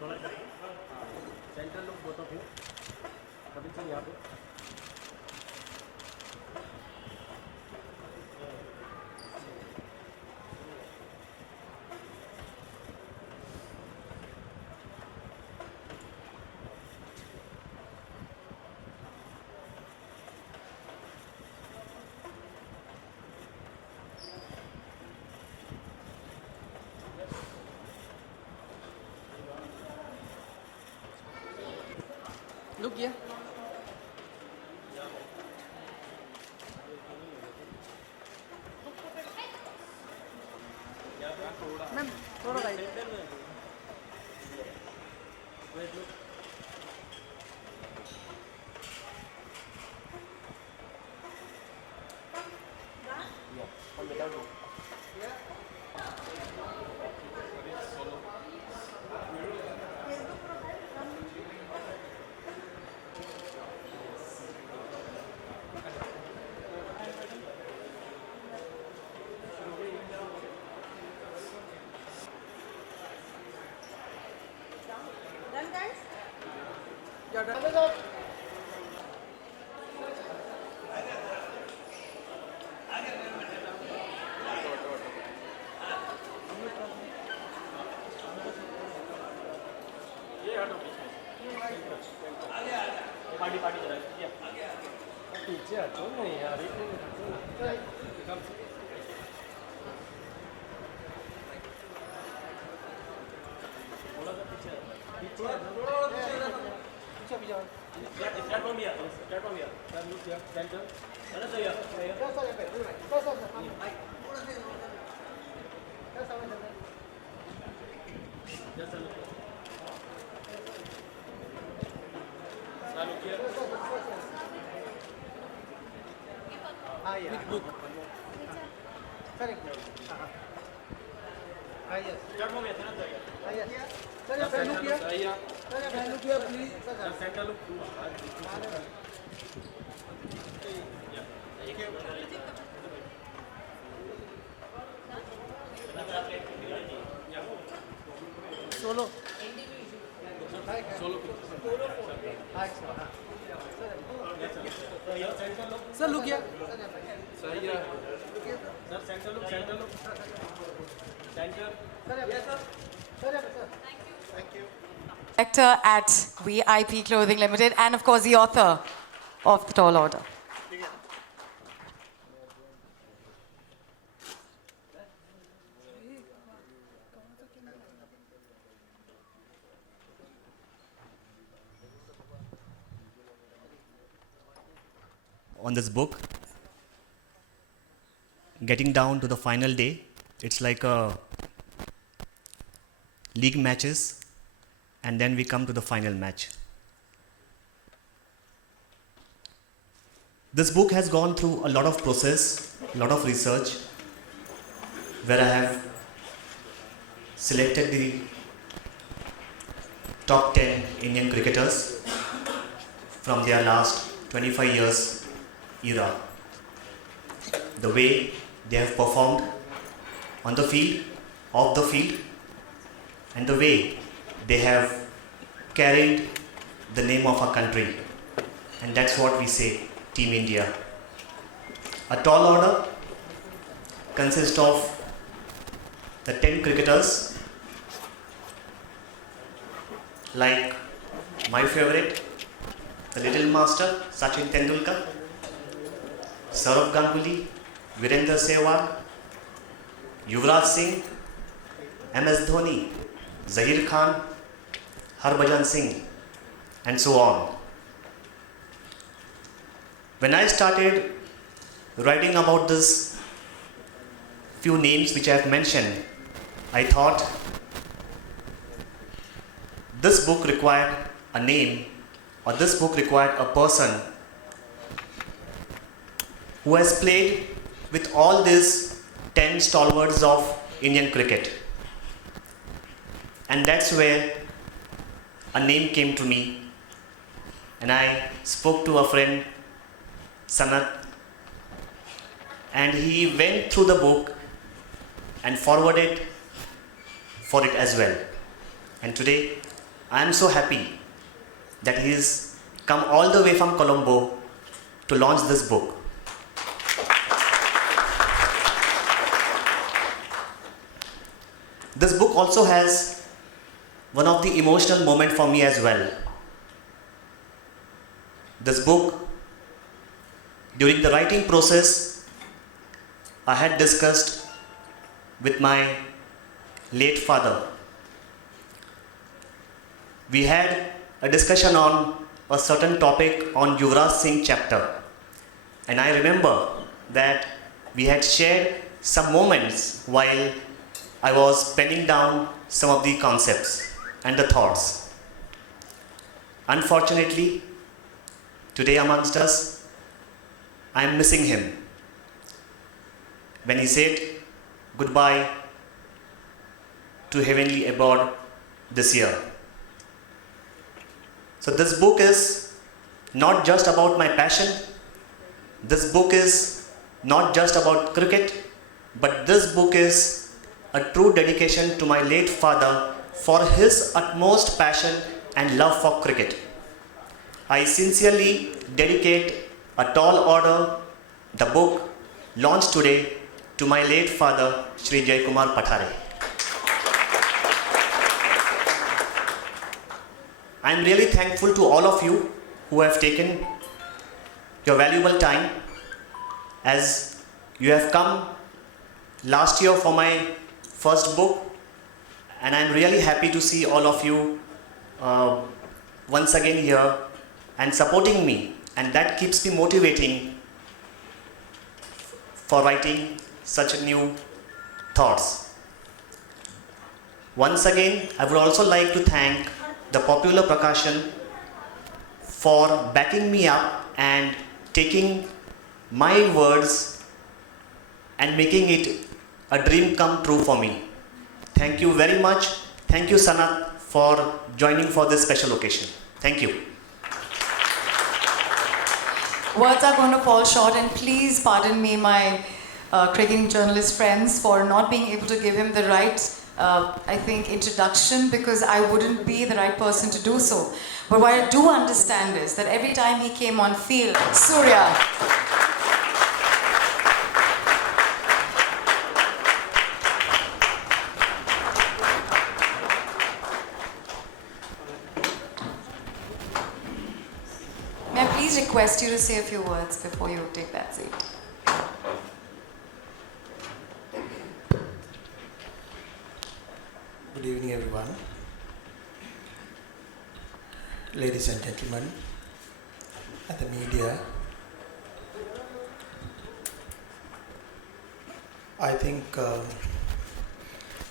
थोड़ा करेंगे centre look both of you कभी से यहाँ पे Look here. मैम थोड़ा right Done, guys? you're done. Party party चला पीछे हटो नहीं यार एक मिनट हटो थोड़ा सा पीछे पीछे पीछे भी जाओ start from here sir look here centre अरे sir here just look sir look here Which book? Correct. Yes. Start from here sir Yes. Sir, your pen look here. Sir here Sir, your pen look here, please. Sir centre look Solo. Solo Sir, look here. Sir here sir centre look centre Director at VIP Clothing Limited and of course the author of The Tall Order. On this book, getting down to the final day, it's like a league matches, and then we come to the final match. This book has gone through a lot of process, a lot of research, where I have selected the top 10 Indian cricketers from their last 25 years era. The way they have performed on the field, off the field, and the way they have carried the name of our country. And that's what we say, Team India. A tall order consists of the 10 cricketers, like my favorite, the little master, Sachin Tendulkar, Saurav Ganguly, Virendra Sehwag, Yuvraj Singh, MS Dhoni, Zahir Khan, Harbhajan Singh, and so on. When I started writing about this few names which I have mentioned, I thought this book required a name, or this book required a person who has played with all these 10 stalwarts of Indian cricket. And that's where a name came to me, and I spoke to a friend, Sanath, and he went through the book and forwarded for it as well. And today I am so happy that he has come all the way from Colombo to launch this book. This book also has one of the emotional moments for me as well. This book, during the writing process, I had discussed with my late father. We had a discussion on a certain topic on Yuvraj Singh chapter, and I remember that we had shared some moments while I was penning down some of the concepts and the thoughts. Unfortunately, today amongst us, I am missing him. When he said goodbye to heavenly abode this year. So this book is not just about my passion. This book is not just about cricket, but this book is a true dedication to my late father for his utmost passion and love for cricket. I sincerely dedicate a tall order, the book launched today, to my late father, Shri Jayakumar Pathare. I am really thankful to all of you who have taken your valuable time, as you have come last year for my first book, and I am really happy to see all of you once again here and supporting me, and that keeps me motivating for writing such new thoughts. Once again, I would also like to thank the Popular Prakashan for backing me up and taking my words and making it a dream come true for me. Thank you very much. Thank you, Sanath, for joining for this special occasion. Thank you. Words are going to fall short, and please pardon me, my cricketing journalist friends, for not being able to give him the right, I think, introduction, because I wouldn't be the right person to do so. But what I do understand is that every time he came on field, Surya, may I please request you to say a few words before you take that seat? Good evening, everyone. Ladies and gentlemen, and the media. I think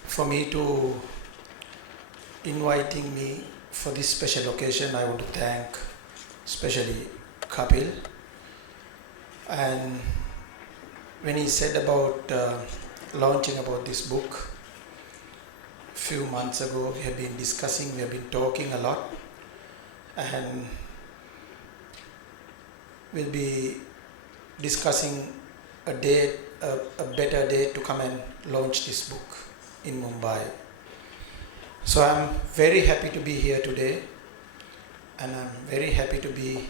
for me to inviting me for this special occasion, I want to thank especially Kapil. And when he said about launching about this book, few months ago, we have been discussing, we have been talking a lot, and we'll be discussing a date, a better date to come and launch this book in Mumbai. So I'm very happy to be here today, and I'm very happy to be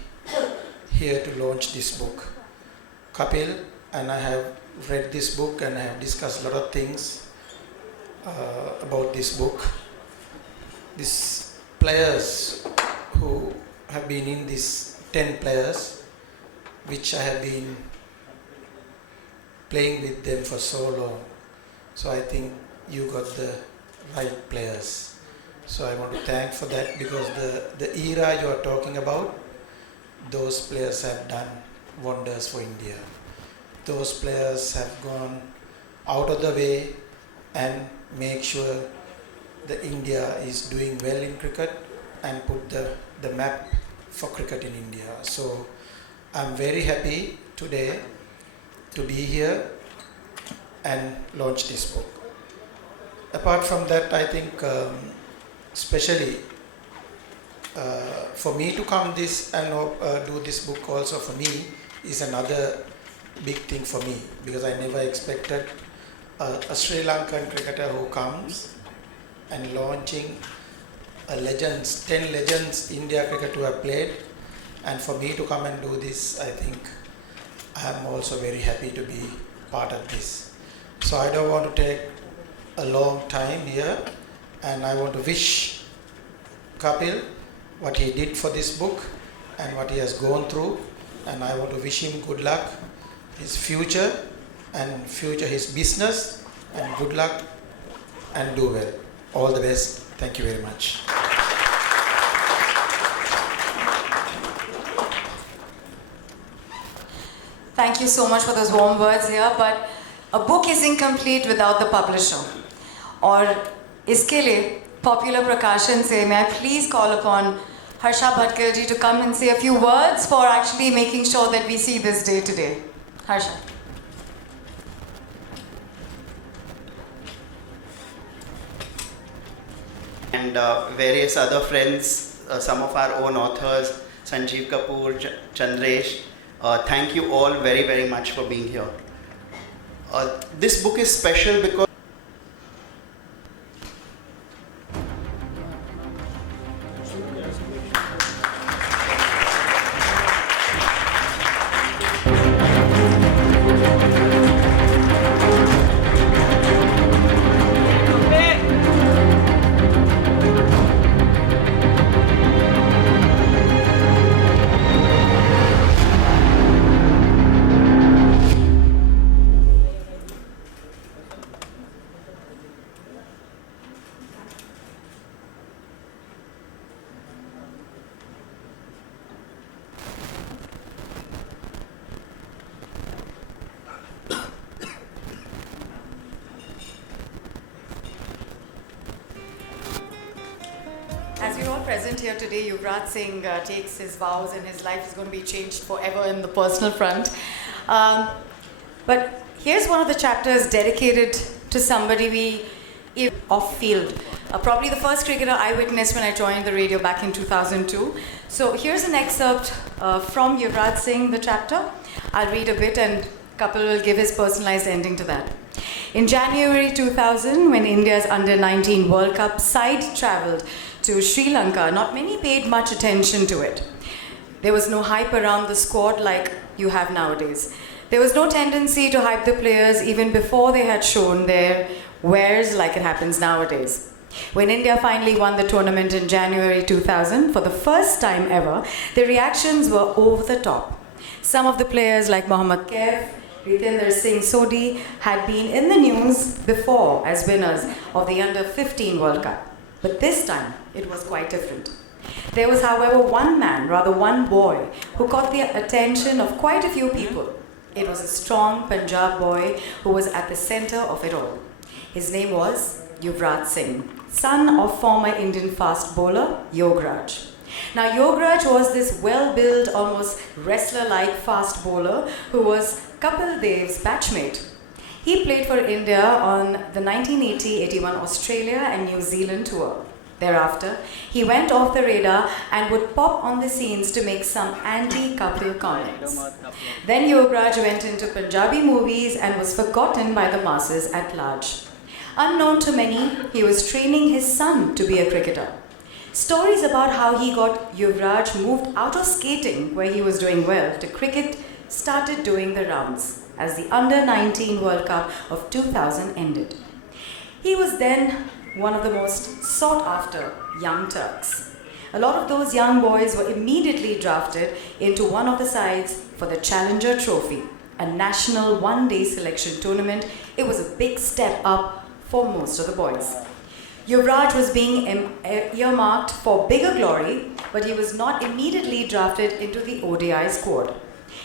here to launch this book. Kapil and I have read this book and I have discussed a lot of things about this book. These players who have been in this 10 players, which I have been playing with them for so long. So I think you got the right players. So I want to thank for that, because the era you are talking about, those players have done wonders for India. Those players have gone out of the way and make sure that India is doing well in cricket and put the map for cricket in India. So I'm very happy today to be here and launch this book. Apart from that, I think especially for me to come this and do this book also for me is another big thing for me, because I never expected a Sri Lankan cricketer who comes and launching legends, 10 legends India cricket who have played, and for me to come and do this, I think I am also very happy to be part of this. So I don't want to take a long time here, and I want to wish Kapil what he did for this book and what he has gone through, and I want to wish him good luck, his future his business, and good luck and do well. All the best. Thank you very much. Thank you so much for those warm words here, but a book is incomplete without the publisher. और इसके लिए Popular Prakashan से may I please call upon Harsha Bhatkar ji to come and say a few words for actually making sure that we see this day today. Harsha. And various other friends, some of our own authors, Sanjeev Kapoor, Chandresh. Thank you all very, very much for being here. This book is special because As we're all present here today, Yuvraj Singh takes his vows and his life is going to be changed forever in the personal front. But here's one of the chapters dedicated to somebody off field. Probably the first cricketer I witnessed when I joined the radio back in 2002. So here's an excerpt from Yuvraj Singh, the chapter. I'll read a bit and Kapil will give his personalized ending to that. In January 2000, when India's Under-19 World Cup side travelled to Sri Lanka, not many paid much attention to it. There was no hype around the squad like you have nowadays. There was no tendency to hype the players even before they had shown their wares like it happens nowadays. When India finally won the tournament in January 2000, for the first time ever, the reactions were over the top. Some of the players like Mohammad Kaif, Ritendra Singh Sodhi had been in the news before as winners of the Under-15 World Cup. But this time, it was quite different. There was, however, one man, rather one boy, who caught the attention of quite a few people. It was a strong Punjab boy who was at the center of it all. His name was Yuvraj Singh, son of former Indian fast bowler Yograj. Now, Yograj was this well-built, almost wrestler-like fast bowler who was Kapil Dev's batchmate. He played for India on the 1980-81 Australia and New Zealand tour. Thereafter, he went off the radar and would pop on the scenes to make some anti-Kapil comments. Then Yograj went into Punjabi movies and was forgotten by the masses at large. Unknown to many, he was training his son to be a cricketer. Stories about how he got Yuvraj moved out of skating, where he was doing well, to cricket started doing the rounds as the Under-19 World Cup of 2000 ended. He was then one of the most sought-after young Turks. A lot of those young boys were immediately drafted into one of the sides for the Challenger Trophy, a national one-day selection tournament. It was a big step up for most of the boys. Yuvraj was being earmarked for bigger glory, but he was not immediately drafted into the ODI squad.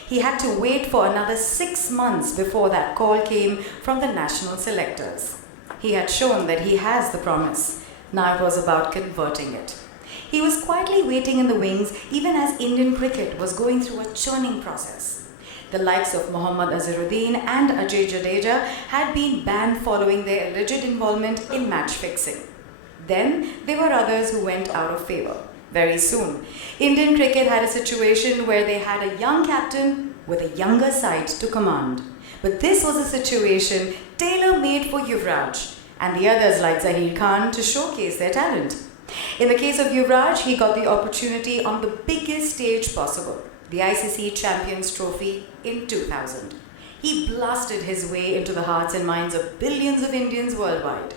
He had to wait for another 6 months before that call came from the national selectors. He had shown that he has the promise. Now it was about converting it. He was quietly waiting in the wings even as Indian cricket was going through a churning process. The likes of Mohammad Azharuddin and Ajay Jadeja had been banned following their alleged involvement in match fixing. Then there were others who went out of favor. Very soon, Indian cricket had a situation where they had a young captain with a younger side to command. But this was a situation tailor-made for Yuvraj and the others like Zahir Khan to showcase their talent. In the case of Yuvraj, he got the opportunity on the biggest stage possible, the ICC Champions Trophy in 2000. He blasted his way into the hearts and minds of billions of Indians worldwide.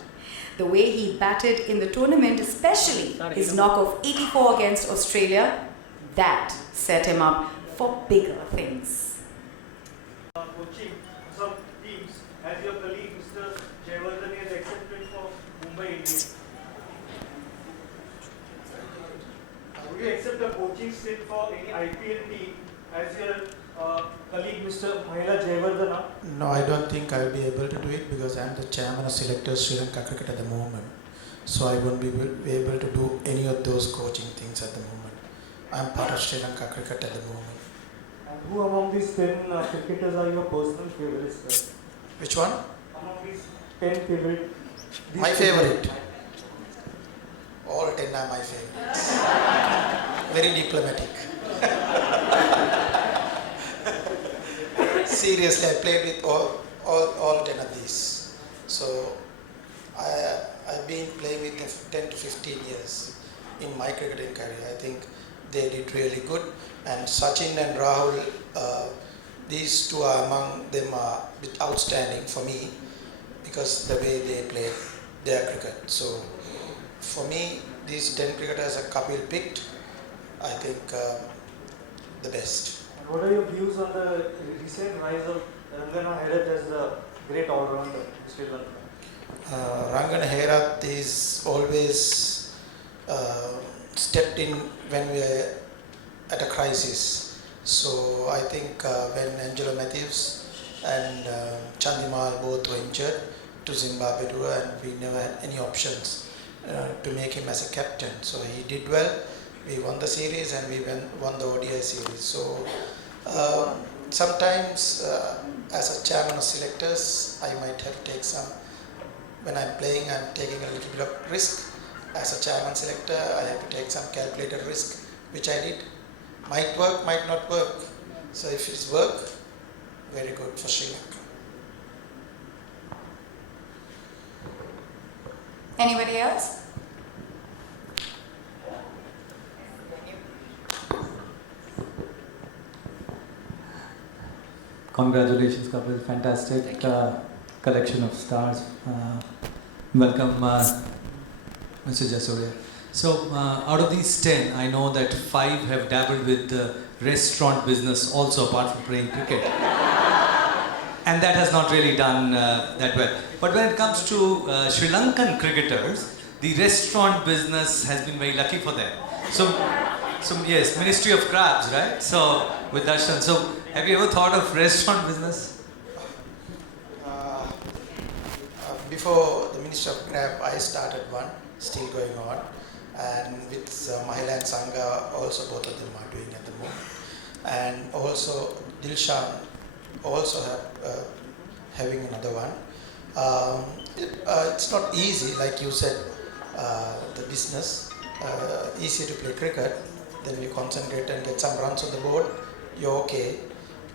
The way he batted in the tournament, especially his knock of 84 against Australia, that set him up for bigger things. Coaching some teams, as your colleague Mr. Jayasuriya has accepted for Mumbai Indians. Would you accept a coaching stint for any IPL team as your colleague Mr. Mahela Jayawardena? No, I don't think I will be able to do it because I am the chairman of selectors Sri Lanka cricket at the moment. So I won't be able to do any of those coaching things at the moment. I am part of Sri Lanka cricket at the moment. And who among these 10 cricketers are your personal favorites, sir? Which one? Among these 10 favorite. My favorite. All 10 are my favorites. Very diplomatic. Seriously, I played with all 10 of these. So I've been playing with them for 10 to 15 years in my cricketing career. I think they did really good. And Sachin and Rahul, these two are among them are outstanding for me because the way they play their cricket. So for me, these 10 cricketers that Kapil picked, I think the best. And what are your views on the recent rise of Rangana Herath as a great all-rounder in Sri Lanka? Rangana Herath is always stepped in when we are at a crisis. So I think when Angelo Matthews and Chandimal both were injured to Zimbabwe tour, and we never had any options to make him as a captain. So he did well. We won the series and we won the ODI series. So sometimes as a chairman of selectors, I might have to take some, when I'm playing, I'm taking a little bit of risk. As a chairman selector, I have to take some calculated risk, which I did. Might work, might not work. So if it's work, very good for Sri Lanka. Anybody else? Congratulations, Kapil. Fantastic collection of stars. Welcome, Mr. Jayasuriya. So, out of these 10, I know that 5 have dabbled with the restaurant business also, apart from playing cricket. And that has not really done that well. But when it comes to Sri Lankan cricketers, the restaurant business has been very lucky for them. So yes, Ministry of Crabs, right? So, with Darshan. So, have you ever thought of restaurant business? Before the Ministry of Crab, I started one, still going on. And with Mahila and Sangha, also both of them are doing at the moment. And also Dilshan also having another one. It's not easy, like you said, the business. Easy to play cricket, then you concentrate and get some runs on the board, you're okay.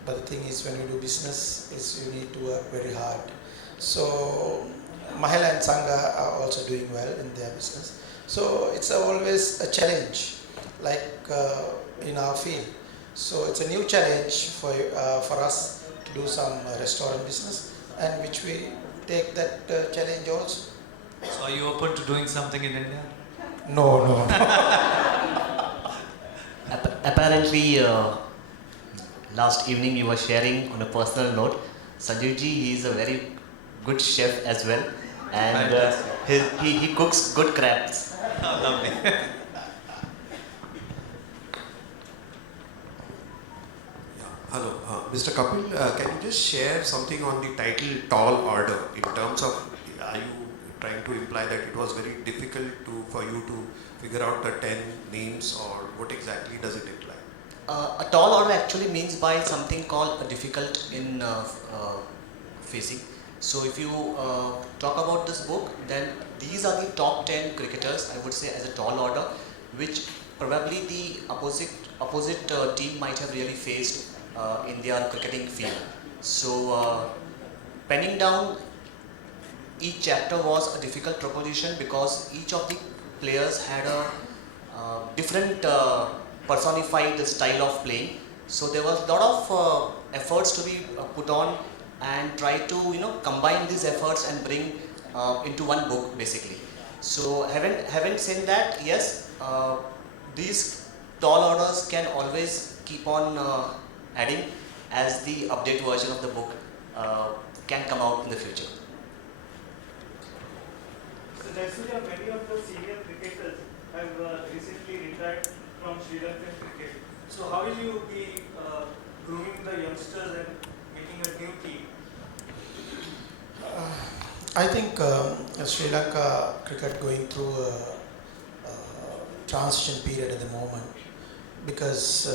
But the thing is, when you do business, is you need to work very hard. So Mahila and Sangha are also doing well in their business. So it's always a challenge, like in our field. So it's a new challenge for us to do some restaurant business, and which we take that challenge also. So, are you open to doing something in India? No. Apparently, last evening you were sharing on a personal note, Sanjeev ji, he is a very good chef as well, and he cooks good crabs. Oh, lovely. Hello, Mr. Kapil, can you just share something on the title Tall Order in terms of, are you trying to imply that it was very difficult for you to figure out the 10 names, or what exactly does it imply? A tall order actually means by something called a difficult in physics. So if you talk about this book, then these are the top 10 cricketers, I would say, as a tall order, which probably the opposite team might have really faced in their cricketing field. So penning down each chapter was a difficult proposition, because each of the players had a different personified style of playing. So there was a lot of efforts to be put on and try to combine these efforts and bring into one book basically. So having said that, yes, these tall orders can always keep on adding as the update version of the book can come out in the future. So Jayasuriya, many of the senior cricketers have recently retired from Sri Lankan cricket. So how will you be grooming the youngsters and making a new team? I think Sri Lanka cricket going through a transition period at the moment because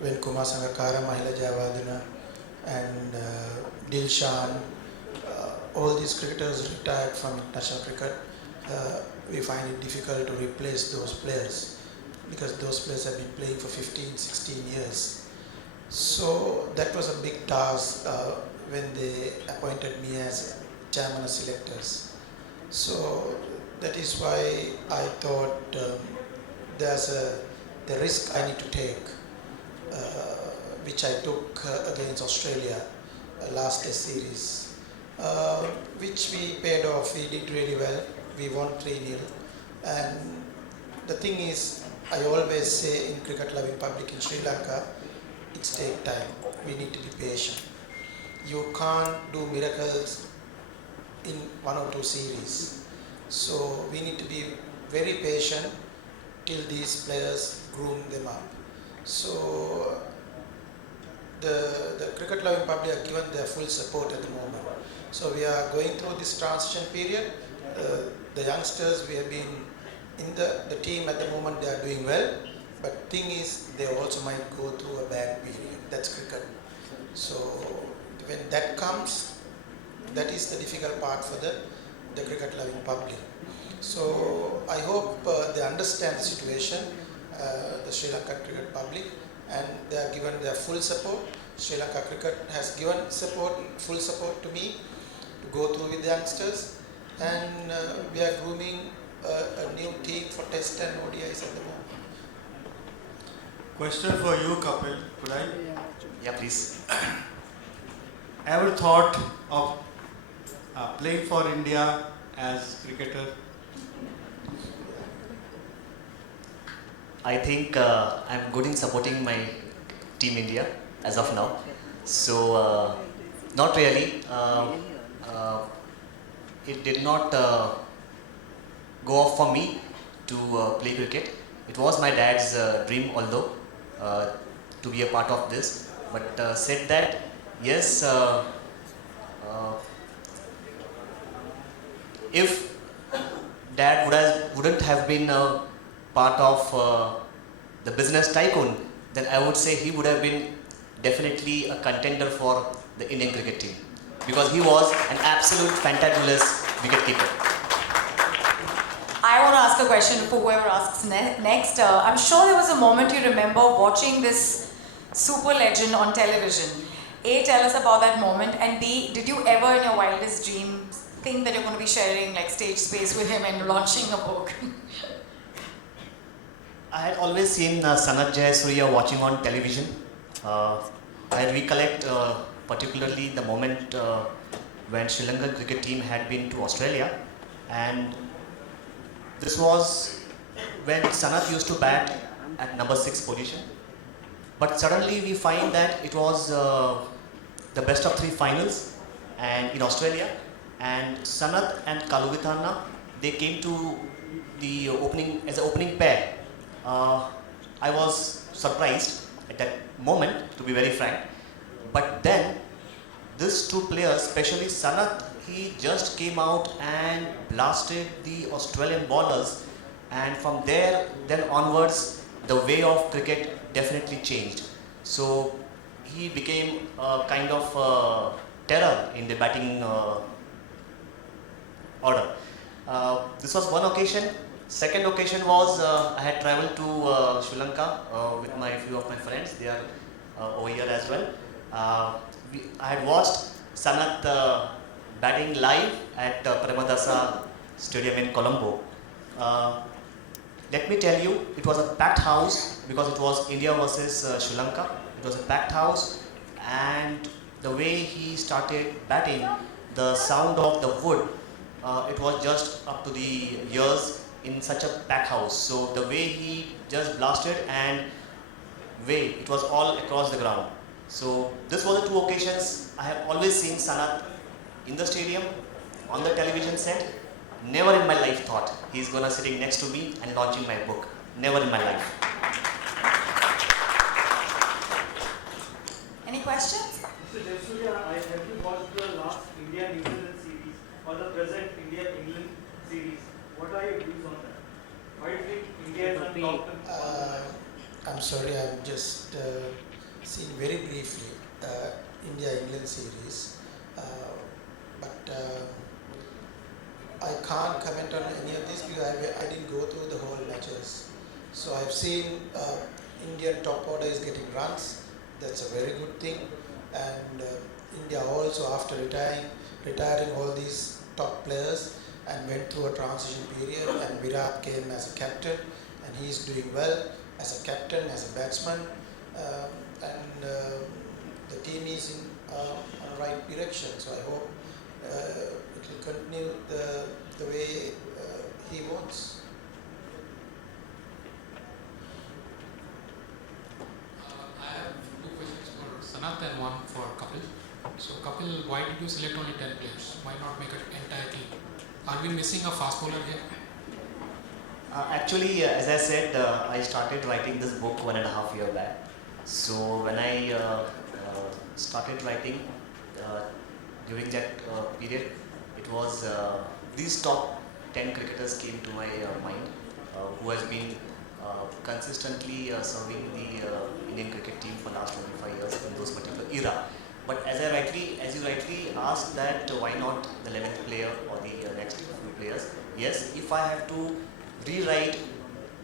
when Kumar Sangakkara, Mahela Jayawardena and Dilshan, all these cricketers retired from international cricket, we find it difficult to replace those players because those players have been playing for 15, 16 years. So that was a big task when they appointed me as chairman of selectors. So that is why I thought there's the risk I need to take, which I took against Australia last test series, which we paid off. We did really well. We won 3-0. And the thing is, I always say in cricket loving public in Sri Lanka, it takes time. We need to be patient. You can't do miracles in 1 or 2 series. So we need to be very patient till these players groom them up. So the cricket loving public are given their full support at the moment. So we are going through this transition period. The youngsters, we have been in the team at the moment, they are doing well. But thing is, they also might go through a bad period. That's cricket. So when that comes, that is the difficult part for the cricket loving public. So I hope they understand the situation, the Sri Lankan cricket public, and they are given their full support. Sri Lanka cricket has given full support to me to go through with the youngsters, and we are grooming a new team for Test and ODIs at the moment. Question for you, Kapil. Could I? Yeah, please. Ever thought of playing for India as cricketer? I think I'm good in supporting my team India as of now. So not really. It did not go off for me to play cricket. It was my dad's dream, although to be a part of this. But said that, yes, if dad wouldn't have been a part of the business tycoon, then I would say he would have been definitely a contender for the Indian cricket team, because he was an absolute fantabulous wicketkeeper. I want to ask a question for whoever asks next. I'm sure there was a moment you remember watching this super legend on television. A, tell us about that moment, and B, did you ever in your wildest dreams think that you're going to be sharing like stage space with him and launching a book? I had always seen Sanath Jayasuriya watching on television. I recollect particularly the moment when Sri Lankan cricket team had been to Australia, and this was when Sanath used to bat at number 6 position. But suddenly we find that it was the best of 3 finals and in Australia, and Sanath and Kaluvithanna, they came to the opening as an opening pair. I was surprised at that moment, to be very frank. But then these 2 players, especially Sanath, he just came out and blasted the Australian bowlers, and from there then onwards the way of cricket definitely changed. So he became a kind of terror in the batting order. This was one occasion. Second occasion was I had travelled to Sri Lanka with my few of my friends. They are over here as well. I had watched Sanath batting live at Premadasa Stadium in Colombo. Uh, Let me tell you, it was a packed house because it was India versus Sri Lanka. It was a packed house, and the way he started batting, the sound of the wood, it was just up to the ears in such a packed house. So the way he just blasted and it was all across the ground. So this was the two occasions I have always seen Sanath in the stadium, on the television set. Never in my life thought he's gonna sitting next to me and launching my book. Never in my life. Any questions? Mr. Jayasuriya, have you watched the last India-New Zealand series or the present India-England series? What are your views on that? Why do you think India is on top? I'm sorry, I've just seen very briefly India-England series, but I can't comment on any of this because I didn't go through the whole matches. So I've seen Indian top order is getting runs. That's a very good thing. And India also, after retiring all these top players and went through a transition period, and Virat came as a captain and he's doing well as a captain, as a batsman, and the team is in on the right direction. So I hope it will continue the way he wants. I have two questions for Sanath and one for Kapil. So Kapil, why did you select only 10 players? Why not make an entire team? Are we missing a fast bowler here? Actually, as I said, I started writing this book 1.5 years back. So when I started writing during that period, it was these top 10 cricketers came to my mind, who has been consistently serving the Indian cricket team for last 25 years in those particular era. But as you rightly asked that why not the 11th player or the next few players? Yes, if I have to rewrite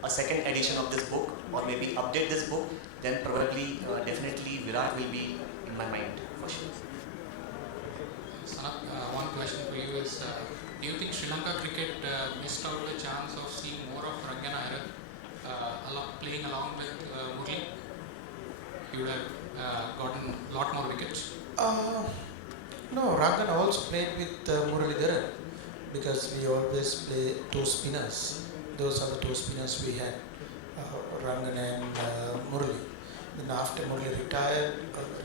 a second edition of this book or maybe update this book, then probably definitely Virat will be in my mind for sure. Sanath, one question for you is, do you think Sri Lanka cricket missed out the chance of seeing more of Rangana Iyer playing along with Murli? He would have gotten a lot more wickets. No, Rangana also played with Muralidharan because we always play two spinners. Those are the two spinners we had, Rangana and Murali. Then after Murali retired,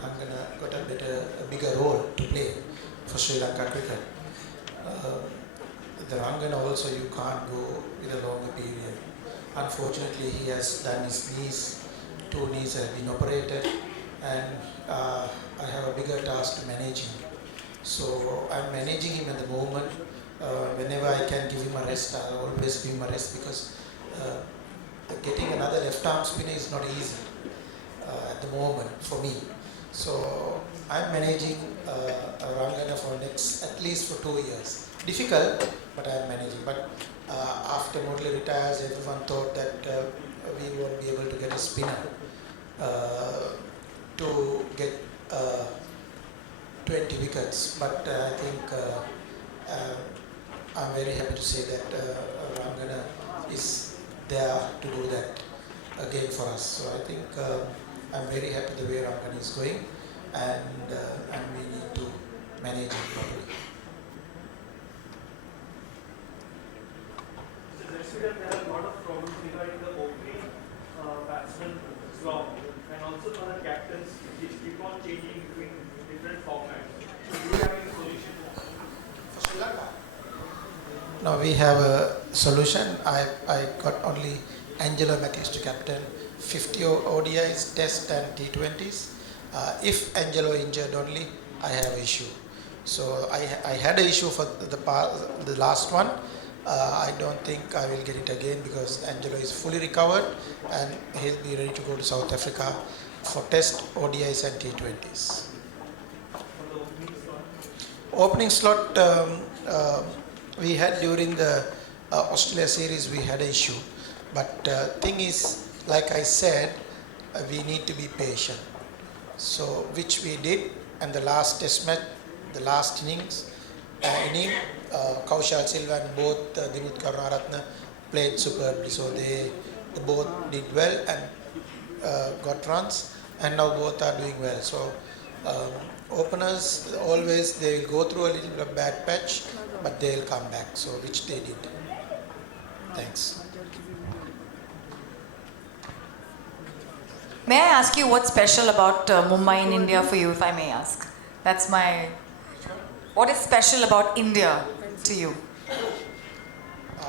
Rangana got a bigger role to play for Sri Lanka cricket. The Rangana also you can't go with a longer period. Unfortunately, he has done his knees. 2 knees have been operated, and I have a bigger task to manage him. So I'm managing him at the moment. Whenever I can give him a rest, I'll always give him a rest because getting another left arm spinner is not easy at the moment for me. So I'm managing Rangana for at least for 2 years. Difficult, but I'm managing. But after Murali retires, everyone thought that we won't be able to get a spinner to get 20 wickets. But I think I'm very happy to say that Rangana is there to do that again for us. So I think I'm very happy the way Rangana is going, and we need to manage it properly. So Jayasuriya, there are a lot of problems regarding the opening batsman slot and also for the captains which keep on changing between different formats. So do you have any solution for Sri Lanka? Now we have a solution. I got only Angelo Matthews to captain 50 ODIs, Test and T20s. If Angelo injured only, I have an issue. So I had an issue for the last one. I don't think I will get it again because Angelo is fully recovered and he'll be ready to go to South Africa for Test, ODIs and T20s. Opening slot, we had during the Australia series, we had an issue. But thing is, like I said, we need to be patient. So, which we did, and the last test match, the last inning, Kaushal Silva and both Dimut Karunaratne played superbly. So they both did well and got runs, and now both are doing well. So openers always they will go through a little bit of bad patch, but they will come back. So which they did. Thanks. May I ask you what's special about Mumbai in India for you, if I may ask? That's my... What is special about India to you?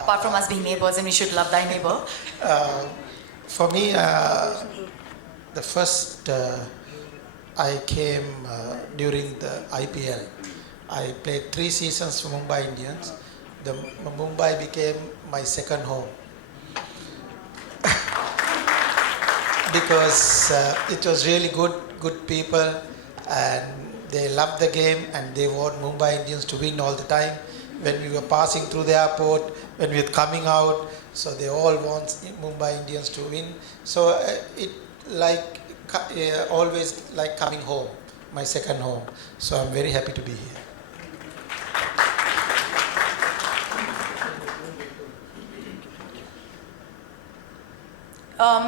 Apart from us being neighbors and we should love thy neighbor. For me, the first I came during the IPL. I played 3 seasons for Mumbai Indians. The Mumbai became my second home. Because it was really good people, and they loved the game, and they want Mumbai Indians to win all the time. When we were passing through the airport, when we were coming out, so they all want Mumbai Indians to win. So it always like coming home, my second home. So I'm very happy to be here.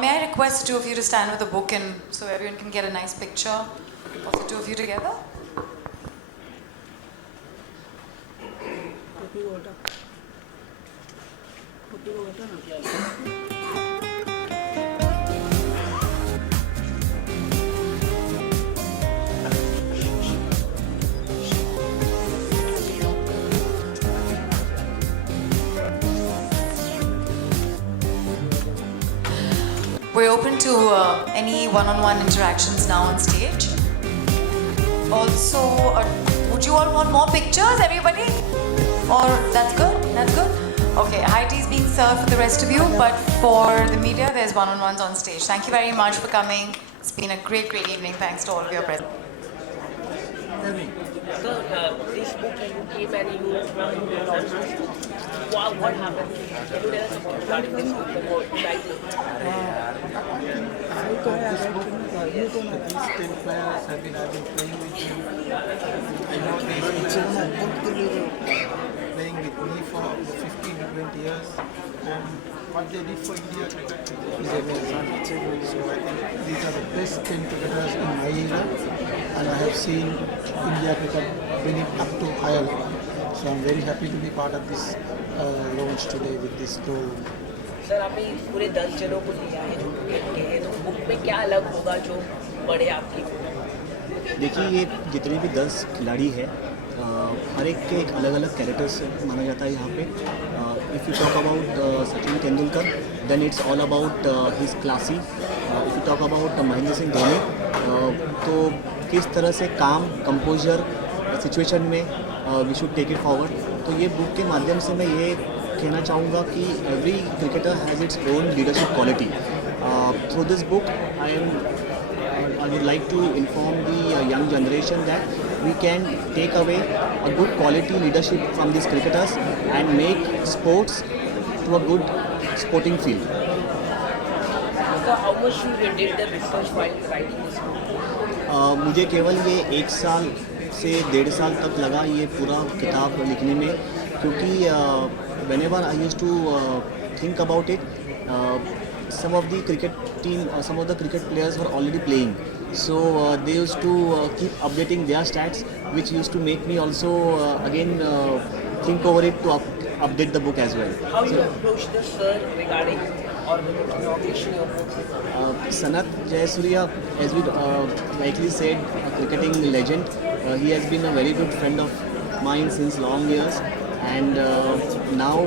May I request the two of you to stand with the book and so everyone can get a nice picture of the two of you together? We're open to any one-on-one interactions now on stage. Also, would you all want more pictures, everybody? Or that's good? That's good? Okay, high tea is being served for the rest of you, but for the media, there's one-on-ones on stage. Thank you very much for coming. It's been a great evening. Thanks to all of your presence. So, this book you came and you what happened? Can you tell us about starting this book, the title? I got this book. These 10 players I've been playing with me. I know these children playing with me for 15 to 20 years. And what they did for India is amazing. So I think these are the best 10 cricketers in my era. And I have seen India cricket bring it up to higher level. So I'm very happy to be part of this launch today with this program. Sir आपने पूरे 10 जनों को लिया है जो cricket के हैं, तो बुक में क्या अलग होगा जो बढ़े आपकी? देखिए ये जितने भी 10 खिलाड़ी हैं हर एक के एक अलग अलग कैरेक्टर्स माना जाता है यहाँ पे. If you talk about Sachin Tendulkar then it's all about his classy. If you talk about Mahendra Singh Dhoni तो किस तरह से काम कंपोजर सिचुएशन में we should take it forward. तो ये बुक के माध्यम से मैं ये कहना चाहूँगा कि every cricketer has its own leadership quality. Through this book I would like to inform the young generation that we can take away a good quality leadership from these cricketers and make sports to a good sporting field. So how much you did the research while writing this book? मुझे केवल ये 1 साल से 1.5 साल तक लगा ये पूरा किताब लिखने में, क्योंकि whenever I used to think about it, some of the cricket team, some of the cricket players were already playing, so they used to keep updating their stats, which used to make me also again think over it to update the book as well. How you approach the sir regarding or publishing your book? Sanath Jayasuriya, as we rightly said, a cricketing legend. He has been a very good friend of mine since long years, and now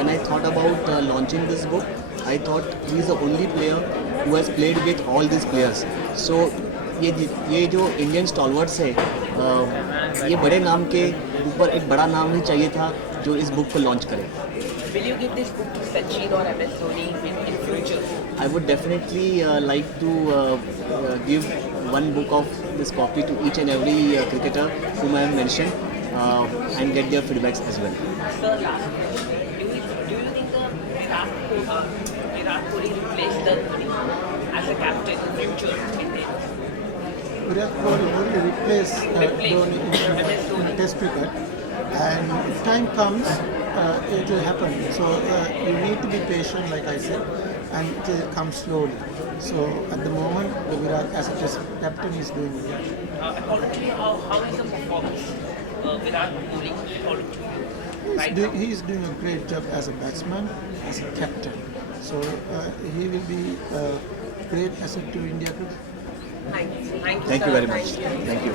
when I thought about launching this book, I thought he is the only player who has played with all these players. So ये जो Indian stalwarts है, ये बड़े नाम के ऊपर एक बड़ा नाम ही चाहिए था जो इस बुक को लॉन्च करे. Will you give this book to Sachin or MS Dhoni in future? I would definitely like to give one book of this copy to each and every cricketer whom I have mentioned and get their feedbacks as well. Sir, last question. Do you think Virat Kohli replace the Dhoni as a captain in future? Virat Kohli will replace Dhoni in Test cricket, and if time comes, it will happen. So you need to be patient, like I said, and it will come slowly. So at the moment, the Virat as a captain is doing well. According to you, how is the performance Virat Kohli according to you? He is doing a great job as a batsman, as a captain. So he will be a great asset to India cricket. Thank you. Thank you very much. Thank you.